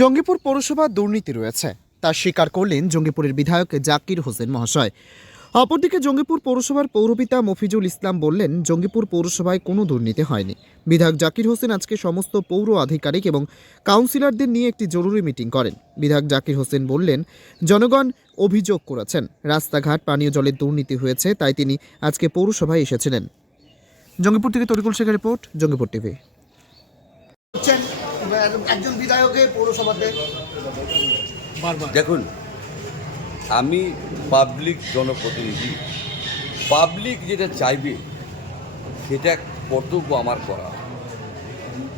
জঙ্গিপুর পৌরসভা দুর্নীতি রয়েছে। তা স্বীকার করলেন জঙ্গিপুরের বিধায়ক জাকির হোসেন মহাশয়। অপরদিকে জঙ্গিপুর পৌরসভার পৌরপিতা মফিজুল ইসলাম বললেন, জঙ্গিপুর পৌরসভায় কোনো দুর্নীতি হয়নি। বিধায়ক জাকির হোসেন আজকে সমস্ত পৌর আধিকারিক এবং কাউন্সিলরদের নিয়ে একটি জরুরি মিটিং করেন। বিধায়ক জাকির হোসেন বললেন, জনগণ অভিযোগ করেছেন, রাস্তাঘাট, পানীয় জলের দুর্নীতি হয়েছে, তাই তিনি আজকে পৌরসভায় এসেছিলেন। জঙ্গিপুর থেকে তরিকুল শেখের রিপোর্ট, জঙ্গিপুর টিভি। একজন বিধায়কের পৌরসভাতে। দেখুন আমি পাবলিক জনপ্রতিনিধি। পাবলিক যেটা চাইবে সেটা কর্তব্য আমার করা।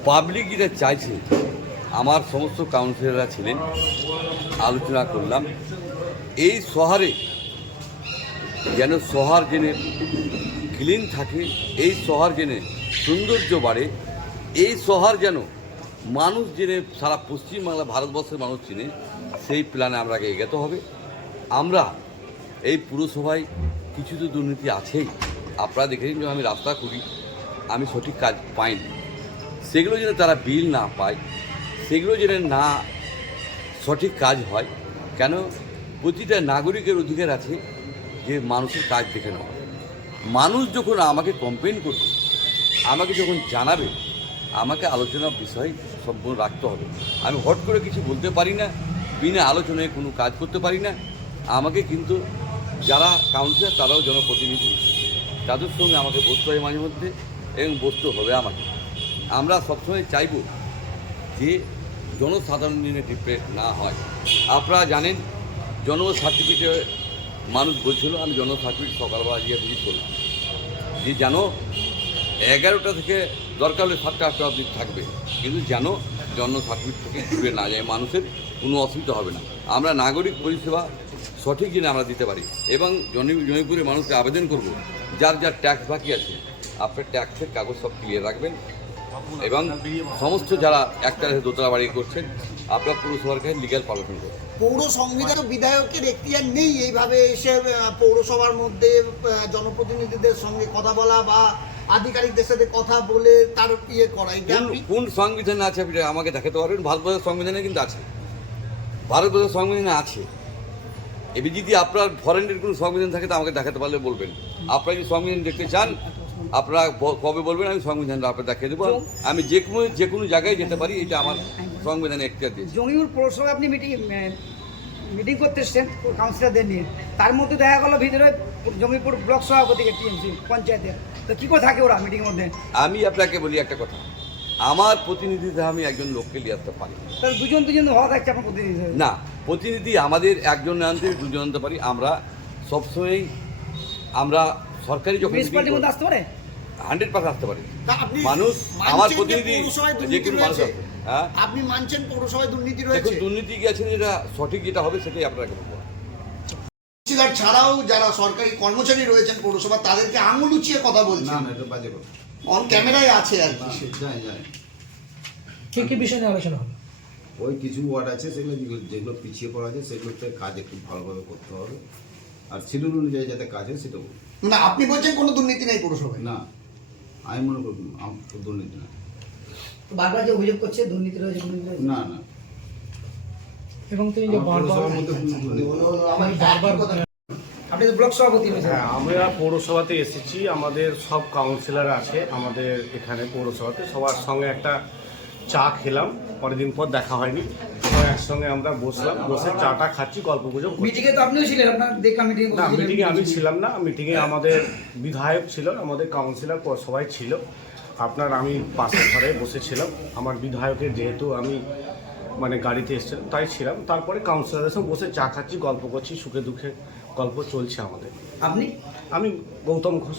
পাবলিক যেটা চাইছে আমার সমস্ত কাউন্সিলররা ছিলেন আলোচনা করলাম। এই শহরে যেন শহর জেনে ক্লিন থাকে এই শহর জেনে সৌন্দর্য বাড়ে এই শহর যেন মানুষ জেনে, সারা পশ্চিমবাংলা, ভারতবর্ষের মানুষ চিনে সেই প্ল্যানে আমরা আগে এগোতে হবে। আমরা এই পুরসভায় কিছু তো দুর্নীতি আছেই। আপনারা দেখেছেন যখন আমি রাস্তা করি আমি সঠিক কাজ পাইনি। সেগুলো যেন তারা বিল না পায়, সেগুলো যেন না সঠিক কাজ হয়, কেন? প্রতিটা নাগরিকের অধিকার আছে যে মানুষের কাজ দেখে নেওয়া। মানুষ যখন আমাকে কমপ্লেন করবে, আমাকে যখন জানাবে আমাকে আলোচনার বিষয় সম্পূর্ণ রাখতে হবে। আমি হট করে কিছু বলতে পারি না, বিনা আলোচনায় কোনো কাজ করতে পারি না। আমাকে কিন্তু যারা কাউন্সিলর তারাও জনপ্রতিনিধি। তাদের সঙ্গে আমাকে বসতে হয় মাঝে মধ্যে এবং বসতে হবে আমাকে। আমরা সবসময় চাইব যে জনসাধারণ দিনে ডিপ্রেস না হয়। আপনারা জানেন জন সার্টিফিকেটে মানুষ বলছিল, আমি জন সার্টিফিকেট সকালবেলা গিয়ে ভিজিট করলাম যে জানো, এগারোটা থেকে দরকার হলে সাতটা আটটা অবধি থাকবে। কিন্তু যেন জন্ম সার্টিফিকেট থেকে দূরে না যায় মানুষের, কোনো অসুবিধা হবে না। আমরা নাগরিক পরিষেবা সঠিক দিনে আমরা দিতে পারি এবং জয়পুরের মানুষকে আবেদন করব, যার যার ট্যাক্স বাকি আছে। আপনার ট্যাক্সের কাগজ সব ক্লিয়ার রাখবেন এবং সমস্ত যারা একতলা দোতলা বাড়ি করছেন, আপনার পুরসভার কাছে লিগ্যাল পারমিশন করবেন পৌর সংবিধান বিধায়কের এখতিয়ার নেই এইভাবে এসে পৌরসভার মধ্যে জনপ্রতিনিধিদের সঙ্গে কথা বলা বা আধিকারিকদের সাথে কথা বলে তার ইয়ে করা কোন সংবিধানে আছে আপনি আমাকে দেখাতে পারবেন? ভারতবর্ষের সংবিধানে কিন্তু আছে। ভারতবর্ষের সংবিধানে আছে। এবার যদি আপনার ফরেনের কোনো সংবিধান থাকে তো আমাকে দেখাতে পারলে বলবেন। আপনারা যদি সংবিধান দেখতে চান আপনারা কবে বলবেন? আমি সংবিধানটা আপনার দেখিয়ে দেবো। আমি যে কোনো যে কোনো জায়গায় যেতে পারি এটা আমার সংবিধানে একটা দিয়েছে। জঙ্গিপুর পৌরসভায় আপনি মিটিং মিটিং করতে এসছেন কাউন্সিলরদের নিয়ে। তার মধ্যে দেখা গেল ভিতরে জঙ্গিপুর ব্লক সভাপতিকে টিএমসি পঞ্চায়েতের। তো কী করে থাকে ওরা মিটিংয়ের মধ্যে? আমি আপনাকে বলি একটা কথা। আমার প্রতিনিধিতে আমি একজন লোককে নিয়ে আসতে পারি। তাহলে দুজন দুজন হওয়া থাকছে আপনার প্রতিনিধি না প্রতিনিধি আমাদের একজন আনতে দুজন আনতে পারি। আমরা সবসময়ই আমরা সরকারি যখন মধ্যে আসতে পারে? হান্ড্রেড পার্সেন্ট আসতে পারি। মানুষ আমার প্রতিনিধি যে কোনো মানুষ হ্যাঁ? আপনি মানছেন পৌরসভায় দুর্নীতি রয়েছে? দুর্নীতি কি আছে যেটা সঠিক যেটা হবে সেটাই আপনাকে বলব কাউন্সিলর ছাড়াও যারা সরকারি কর্মচারী রয়েছেন পৌরসভা তাদেরকে আঙুল উঁচিয়ে কথা না বলছেন না এটা বাজে কথা। অন ক্যামেরায় আছে আর কি। যাই যাই কি কি বিষয় নিয়ে আলোচনা হবে? ওই কিছু ওয়ার্ড আছে সেগুলো যেগুলো- যেগুলো পিছিয়ে পড়া আছে সেগুলোতে কাজ একটু ভালোভাবে করতে হবে। আর শিডিউল অনুযায়ী যাতে কাজ হয় সেটা। না আপনি বলছেন কোনো দুর্নীতি নেই পৌরসভায়? না আমি মনে করি দুর্নীতি না। তো বারবার যে অভিযোগ করছে দুর্নীতি রয়েছে। না না। এবং তিনি যে বারবার আপনি তো ব্লক সভাপতি হ্যাঁ আমরা পৌরসভাতে এসেছি। আমাদের সব কাউন্সিলর আছে আমাদের এখানে পৌরসভাতে। সবার সঙ্গে একটা চা খেলাম। পরের দিন পর দেখা হয়নি। সবাই একসঙ্গে আমরা বসলাম। বসে চাটা খাচ্ছি গল্প গুজব মিটিংয়ে তো আপনিও ছিলেন। আপনার দেখলাম মিটিং না মিটিংয়ে আমি ছিলাম না। মিটিংয়ে আমাদের বিধায়ক ছিল আমাদের কাউন্সিলর সবাই ছিল। আপনার আমি পাশের ঘরে বসেছিলাম। আমার বিধায়কের যেহেতু আমি মানে গাড়িতে এসেছিলাম তাই ছিলাম। তারপরে কাউন্সিলরের সঙ্গে বসে চা খাচ্ছি গল্প করছি সুখে দুঃখে গল্প চলছে আমাদের। আপনি? আমি গৌতম ঘোষ।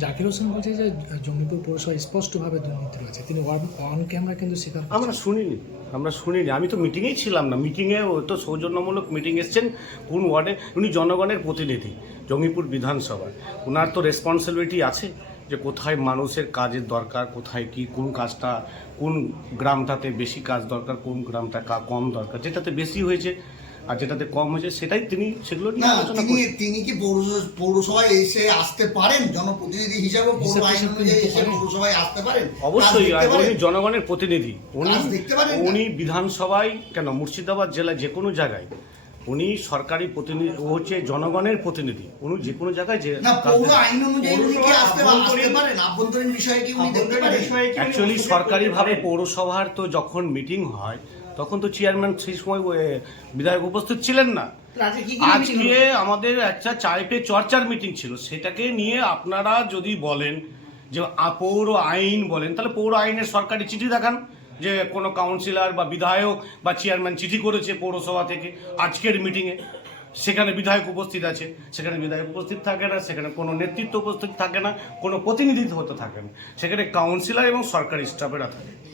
জাকির হোসেন বলছে যে জঙ্গিপুর পৌরসভায় স্পষ্টভাবে দুর্নীতি রয়েছে। তিনি অন ক্যামেরা কিন্তু স্বীকার আমরা শুনিনি আমরা শুনিনি। আমি তো মিটিংয়েই ছিলাম না। মিটিংয়ে ও তো সৌজন্যমূলক মিটিং এসছেন কোন ওয়ার্ডে। উনি জনগণের প্রতিনিধি জঙ্গিপুর বিধানসভায়। ওনার তো রেসপন্সিবিলিটি আছে। যে কোথায় মানুষের কাজের দরকার কোথায় কি কোন কাজটা কোন গ্রামটাতে বেশি কাজ দরকার কোন গ্রামটা কা- কম দরকার যেটাতে বেশি হয়েছে আর যেটাতে কম হয়েছে সেটাই তিনি সেগুলো নিয়ে আলোচনা তিনি তিনি কি পৌরস- পৌরসভায় এসে আসতে পারেন? জনপ্রতিনিধি হিসাবে পৌর আইন অনুযায়ী এসে পৌরসভায় আসতে পারেন? অবশ্যই উনি জনগণের প্রতিনিধি। উনি দেখতে পারেন? উনি বিধানসভায় কেন মুর্শিদাবাদ জেলায় যে কোনো জায়গায় উনি সরকারি প্রতিনিধি ও হচ্ছে জনগণের প্রতিনিধি। উনি যে কোনো জায়গায় যে না কাজ পৌর দেখেন। আইন অনুযায়ী উনি কি আসতে আসতে পারেন? আভ্যন্তরীণ বিষয়ে কি উনি দেখতে পারেন? অ্যাকচুয়ালি সরকারিভাবে পৌরসভার তো যখন মিটিং হয় তখন তো চেয়ারম্যান সেই সময় বিধায়ক উপস্থিত ছিলেন না। আজকে? আমাদের একটা চায় পে চর্চার মিটিং ছিল। সেটাকে নিয়ে আপনারা যদি বলেন যে পৌর আইন বলেন তাহলে পৌর আইনের সরকারি চিঠি দেখান। যে কোনো কাউন্সিলর বা বিধায়ক বা চেয়ারম্যান চিঠি করেছে পৌরসভা থেকে, আজকের মিটিংয়ে সেখানে বিধায়ক উপস্থিত আছে। সেখানে বিধায়ক উপস্থিত থাকে না, সেখানে কোনো নেতৃত্ব উপস্থিত থাকে না, কোনো প্রতিনিধিত্ব হতে থাকে না। সেখানে কাউন্সিলর এবং সরকারি স্টাফেরা থাকে।